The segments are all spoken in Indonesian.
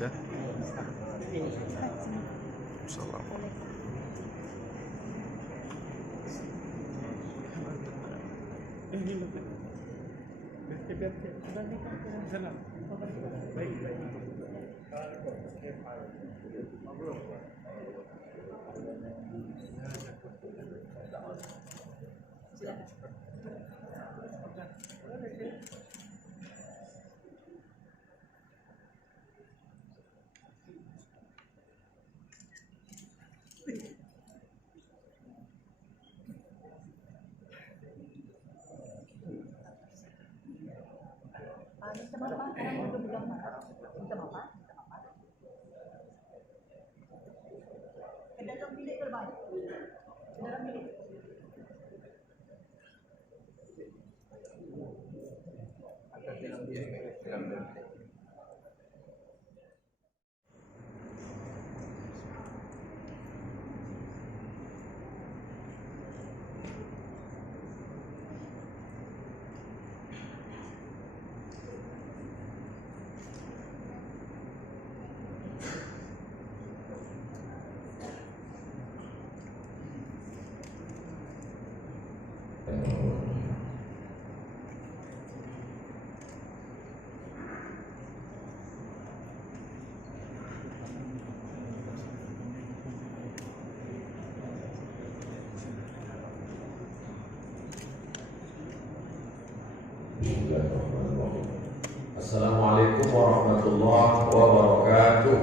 Ya. Assalamualaikum. Assalamualaikum warahmatullahi wabarakatuh.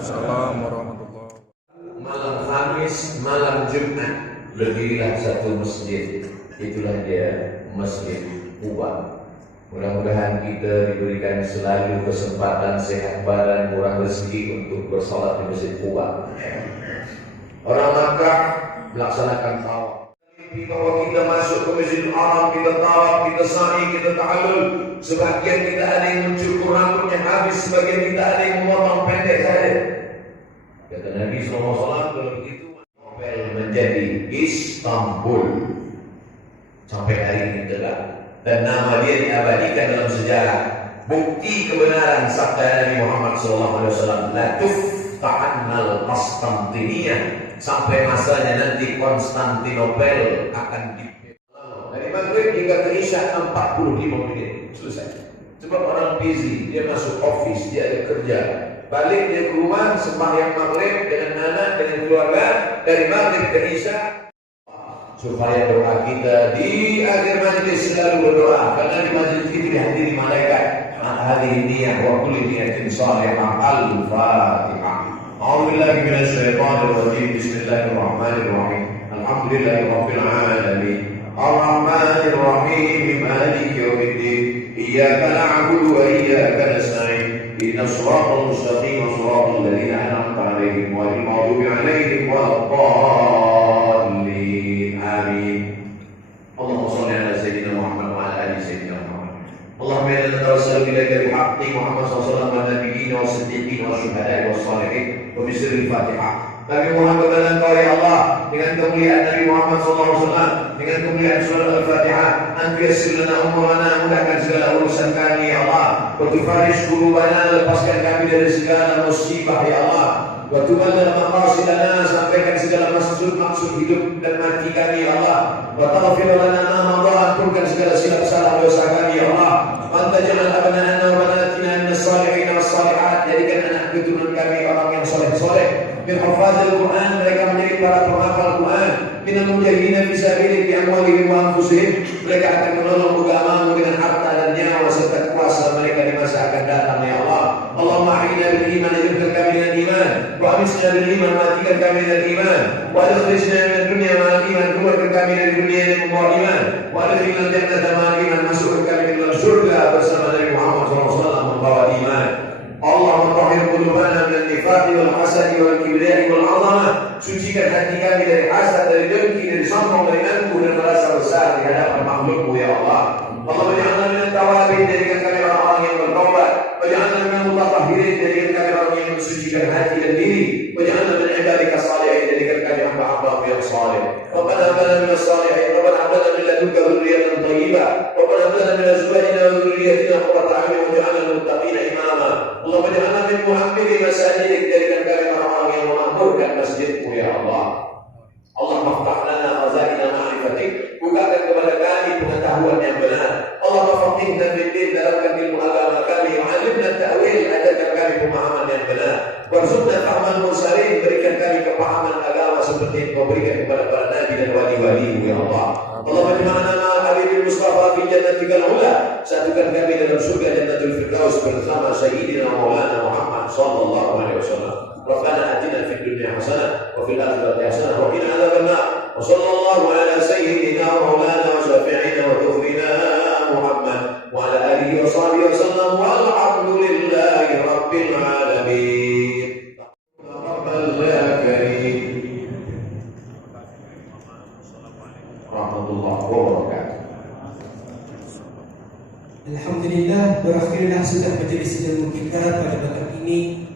Assalamualaikum warahmatullahi wabarakatuh. Malam Khamis, malam Jumat, berdirilah satu masjid. Itulah dia, Masjid Quba. Mudah-mudahan kita diberikan selalu kesempatan sehat badan, murah rezeki untuk bersalat di Masjid Quba. Orang Makkah melaksanakan tawaf. Bahwa kita masuk ke Masjidil Haram, kita tawaf, kita sa'i, kita ta'allul. Sebagian kita ada yang mencukur rambutnya habis, sebagian kita ada yang memotong pendek saja. Kata Nabi SAW, kalau begitu Nobel menjadi Istanbul sampai hari ini tegak, dan nama dia diabadikan dalam sejarah. Bukti kebenaran sabda Nabi Muhammad SAW, la tufta'annal Konstantiniyah, sampai masanya nanti Konstantinopel akan dari maghrib hingga ke isya 45 menit selesai. Sebab orang busy, dia masuk office, dia ada kerja, balik dia ke rumah sembahyang maghrib dengan anak, dengan keluarga, dari maghrib ke isya. Supaya doa kita di akhir majlis selalu berdoa, karena di majlis itu dihadiri malaikat. Hadhihi niyah wa kulli niyatin salihah. Al-Fatihah. أعوذ بالله من الشيطان الرجيم. بسم الله الرحمن الرحيم. الحمد لله رب العالمين الرحمن الرحيم مالك يوم الدين إياك نعبد وإياك نستعين اهدنا الصراط المستقيم صراط الذين أنعمت عليهم غير المغضوب عليهم ولا الضالين آمين. اللهم صل على سيدنا محمد وعلى آل سيدنا محمد. اللهم إنا نتوسل إليك بحق محمد صلى الله عليه وسلم والنبيين والصديقين والشهداء والصالحين وبسر الفاتحة. Nabi Muhammad dan Engkau ya Allah, dengan kemuliaan Nabi Muhammad SAW, dengan kemuliaan surah Al-Fatihah, Anta yassir lana umurana, mudahkan segala urusan kami ya Allah. Wa tufarish qulubana, lepaskan kami dari segala musibah ya Allah. Wa tuballigh maqasidana, sampaikan segala maksud hidup dan mati kami ya Allah. Wa taghfir lana ma madha, ampunkan segala silap salah dosa kami ya Allah. Wa anta ja'al abna'ana wa banatina minas salihin was salihat, jadikan anak keturunan kami orang yang soleh-soleh. Min hafazil Quran, mereka menjadi para penghafal Quran. Minal mujahidin fi sabilik bi amwalihim wa anfusihim, mereka akan menolong agamamu dengan harta dan nyawa serta kuasa mereka di masa akan datang ya Allah. Allahumma ahyina bil iman, hidupkan kami dengan iman, wa amisna bil iman, matikan kami dengan iman, wa akhrijna min dunya ma'al iman, keluarkan kami dari dunia dengan membawa iman, wa adkhilna jannata ma'al iman, masukkan kami ke dalam surga bersama Nabi Muhammad SAW membawa iman. Allahumma tahhir qulubana min an-nifaq wal hasad wal kibri wal 'azamah, sucikan hati kami dari hasad, dari dengki, dari sombong, dari angkuh dan merasa besar di hadapan makhluk-Mu ya Allah. Allahumma ja'alna min at-tawabin, jadikan kami orang-orang yang bertaubat, wa ja'alna min al-mutatahhirin, jadikan kami orang yang mensucikan hati dan diri, wa ja'alna min ibadika salihin, jadikan kami hamba-hamba yang saleh. Rabbana hab lana min as-salihin, Rabbana hab lana min ladunka dhurriyyatan thayyibah, Rabbana hab lana min azwajina wa dhurriyyatina qurrata a'yun waj'alna lil muttaqina imama. Allahumma ja'alna min min muhammiri masajidik, jadikan kami orang-orang yang memakmurkan masjidmu ya Allah. Allah maftah lana khazaina ma'rifatik, bukakan kepada kami pengetahuan yang benar. Allah faqihna fid din, dalamkan ilmu agama kami, wa'alimna ta'wil, ajarkan kami pemahaman yang benar. Warzuqna fahman mursalin, berikan kami kepahaman agama seperti yang kau berikan kepada para nabi dan wali-wali ya Allah. Allah bagaimana Habibul Mustafa fi jannatikal ula, satukan kami dalam surga Jannatul Firdaus bersama Sayyidina Maulana Muhammad sallallahu alaihi wasallam. Rabbana atina fid dunya hasanah wa fil akhirati hasanah wa qina adzabannar. Wa sallallahu ala sayyidina Maulana wa syafi'ina wa dhukrina Muhammad wa ala alihi wa sahbihi wa sallam walhamdulillahi rabbil alamin. Rabbal karim. Rahmatullahi wabarakatuh. Alhamdulillah, berakhirlah sudah majelis ilmu kita pada malam ini.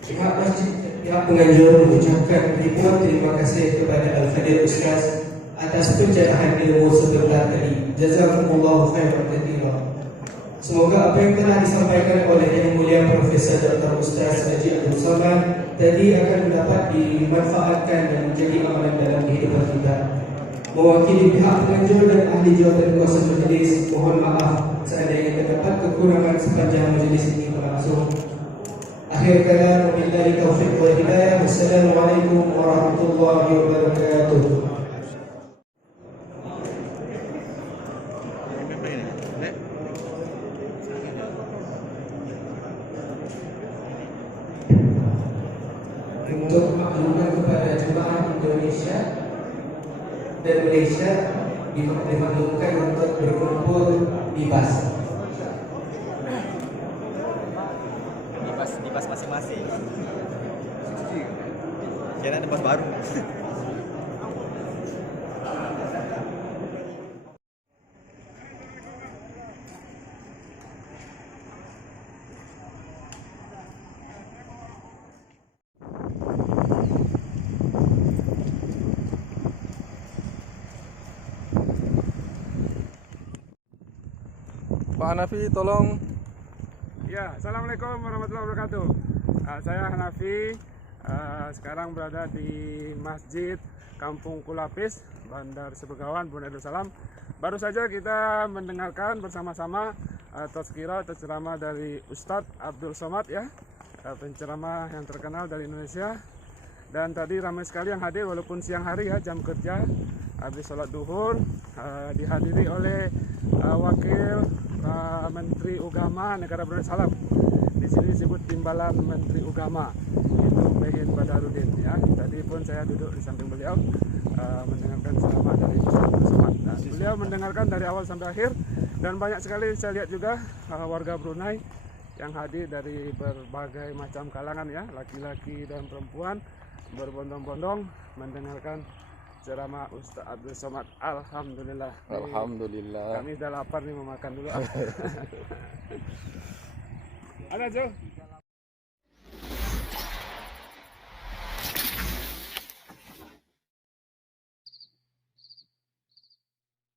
Pihak masjid, pihak penganjur mengucapkan ribuan terima kasih kepada Al-Fadhil Ustaz atas pencerahan ilmu sebentar tadi. Jazakumullahu khairan katsira. Semoga apa yang telah disampaikan oleh Yang Mulia Profesor Dr. Ustaz Haji Abdul Samad tadi akan dapat dimanfaatkan dan menjadi amalan dalam kehidupan kita. Mewakili pihak penganjur dan ahli jawatan kuasa majelis, mohon maaf seandainya terdapat kekurangan sepanjang majelis ini berlangsung. Akhir kalam, wabillahi taufiq wal hidayah. Wassalamualaikum warahmatullahi wabarakatuh. Untuk makluman kepada jemaah Indonesia dan Malaysia, dimaklumkan untuk berkumpul di bas masing-masing. Kira ada bas baru. Pak Hanafi, tolong. Ya, assalamualaikum warahmatullahi wabarakatuh. Saya Hanafi, sekarang berada di Masjid Kampung Kulapis, Bandar Sebegawan, Bunda Darussalam. Baru saja kita mendengarkan bersama-sama tazkirah atau ceramah dari Ustadz Abdul Somad ya, penceramah yang terkenal dari Indonesia. Dan tadi ramai sekali yang hadir walaupun siang hari ya, jam kerja, habis sholat duhur, dihadiri oleh Wakil Menteri Agama Negara Brunei Darussalam. Di sini disebut Timbalan Menteri Agama, itu Behin Badarudin ya. Tadi pun saya duduk di samping beliau mendengarkan ceramah dari Ustaz Abdul Somad. Nah, beliau mendengarkan dari awal sampai akhir dan banyak sekali saya lihat juga warga Brunei yang hadir dari berbagai macam kalangan ya, laki-laki dan perempuan berbondong-bondong mendengarkan ceramah Ustaz Abdul Somad. Alhamdulillah. Alhamdulillah. Kami sudah lapar nih, mau makan dulu. Ada Jo?